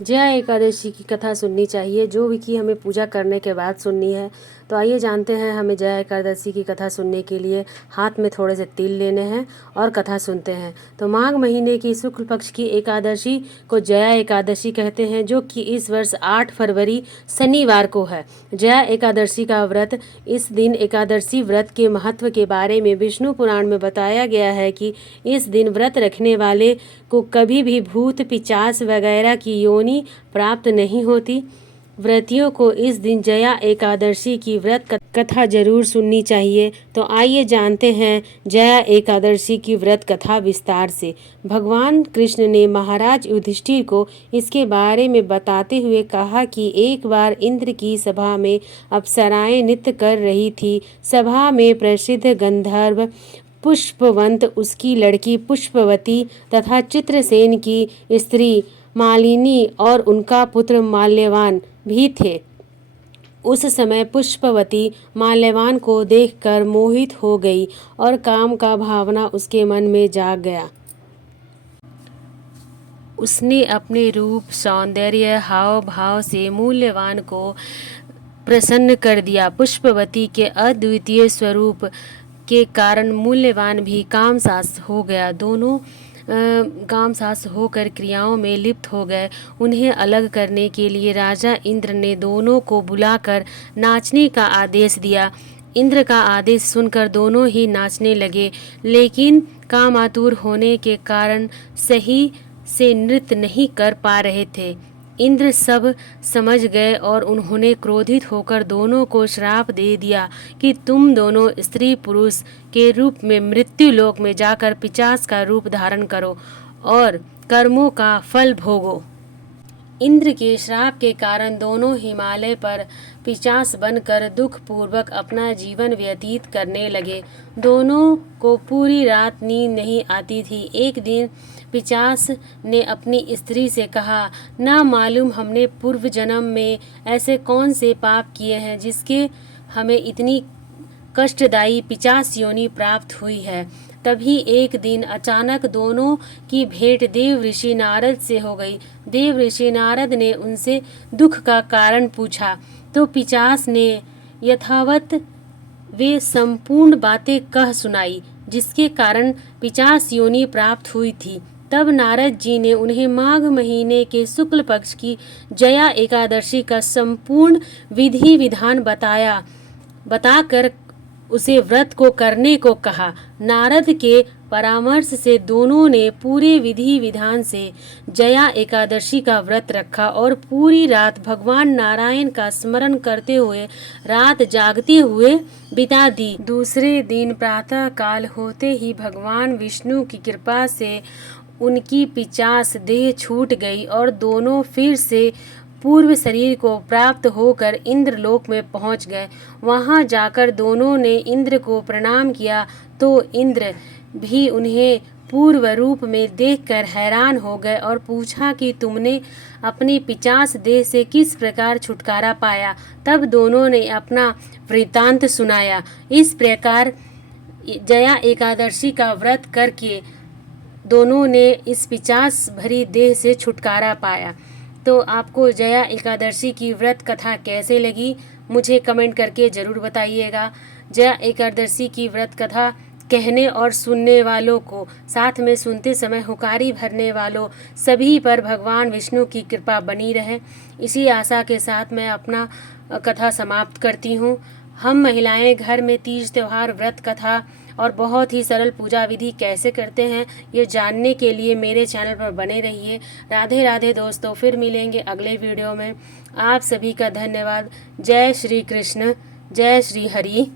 जया एकादशी की कथा सुननी चाहिए, जो भी कि हमें पूजा करने के बाद सुननी है। तो आइए जानते हैं हमें जया एकादशी की कथा सुनने के लिए हाथ में थोड़े से तिल लेने हैं और कथा सुनते हैं। तो माघ महीने की शुक्ल पक्ष की एकादशी को जया एकादशी कहते हैं, जो कि इस वर्ष 8 फरवरी शनिवार को है। जया एकादशी का व्रत, इस दिन एकादशी व्रत के महत्व के बारे में विष्णु पुराण में बताया गया है कि इस दिन व्रत रखने वाले को कभी भी भूत पिचास वगैरह की योनि प्राप्त नहीं होती। व्रतियों को इस दिन जया एकादशी की व्रत कथा जरूर सुननी चाहिए। तो आइए जानते हैं जया एकादशी की व्रत कथा विस्तार से। भगवान कृष्ण ने महाराज युधिष्ठिर को इसके बारे में बताते हुए कहा कि एक बार इंद्र की सभा में अप्सराएं नृत्य कर रही थी। सभा में प्रसिद्ध गंधर्व पुष्पवंत, उसकी लड़की पुष्पवती तथा चित्रसेन की स्त्री मालिनी और उनका पुत्र माल्यवान भी थे। उस समय पुष्पवती माल्यवान को देखकर मोहित हो गई और काम का भावना उसके मन में जाग गया। उसने अपने रूप, सौंदर्य, हाव भाव से मूल्यवान को प्रसन्न कर दिया। पुष्पवती के अद्वितीय स्वरूप के कारण मूल्यवान भी कामसास हो गया। दोनों कामसास होकर क्रियाओं में लिप्त हो गए। उन्हें अलग करने के लिए राजा इंद्र ने दोनों को बुलाकर नाचने का आदेश दिया। इंद्र का आदेश सुनकर दोनों ही नाचने लगे, लेकिन कामातुर होने के कारण सही से नृत्य नहीं कर पा रहे थे। इंद्र सब समझ गए और उन्होंने क्रोधित होकर दोनों को श्राप दे दिया कि तुम दोनों स्त्री पुरुष के रूप में मृत्यु लोक में जाकर पिशाच का रूप धारण करो और कर्मों का फल भोगो। इंद्र के श्राप के कारण दोनों हिमालय पर पिशाच बनकर दुख पूर्वक अपना जीवन व्यतीत करने लगे। दोनों को पूरी रात नींद नहीं आती थी। एक दिन पिशाच ने अपनी स्त्री से कहा, ना मालूम हमने पूर्व जन्म में ऐसे कौन से पाप किए हैं जिसके हमें इतनी कष्टदायी पिशाच योनि प्राप्त हुई है। तभी एक दिन अचानक दोनों की भेंट देव ऋषि नारद से हो गई। देव ऋषि नारद ने उनसे दुख का कारण पूछा तो पिशाच ने यथावत वे संपूर्ण बातें कह सुनाई जिसके कारण पिशाच योनि प्राप्त हुई थी। तब नारद जी ने उन्हें माघ महीने के शुक्ल पक्ष की जया एकादशी का संपूर्ण विधि विधान बताकर उसे व्रत को करने को कहा। नारद के परामर्श से दोनों ने पूरे विधि विधान से जया एकादशी का व्रत रखा और पूरी रात भगवान नारायण का स्मरण करते हुए रात जागते हुए बिता दी। दूसरे दिन प्रातः काल होते ही भगवान विष्णु की कृपा से उनकी पिशाच देह छूट गई और दोनों फिर से पूर्व शरीर को प्राप्त होकर इंद्रलोक में पहुंच गए। वहां जाकर दोनों ने इंद्र को प्रणाम किया तो इंद्र भी उन्हें पूर्व रूप में देखकर हैरान हो गए और पूछा कि तुमने अपनी पिशाच देह से किस प्रकार छुटकारा पाया। तब दोनों ने अपना वृत्तांत सुनाया। इस प्रकार जया एकादशी का व्रत करके दोनों ने इस पिशाच भरी देह से छुटकारा पाया। तो आपको जया एकादशी की व्रत कथा कैसे लगी मुझे कमेंट करके ज़रूर बताइएगा। जया एकादशी की व्रत कथा कहने और सुनने वालों को, साथ में सुनते समय हुकारी भरने वालों सभी पर भगवान विष्णु की कृपा बनी रहे। इसी आशा के साथ मैं अपना कथा समाप्त करती हूँ। हम महिलाएं घर में तीज त्योहार, व्रत कथा और बहुत ही सरल पूजा विधि कैसे करते हैं ये जानने के लिए मेरे चैनल पर बने रहिए। राधे राधे दोस्तों, फिर मिलेंगे अगले वीडियो में। आप सभी का धन्यवाद। जय श्री कृष्ण, जय श्री हरि।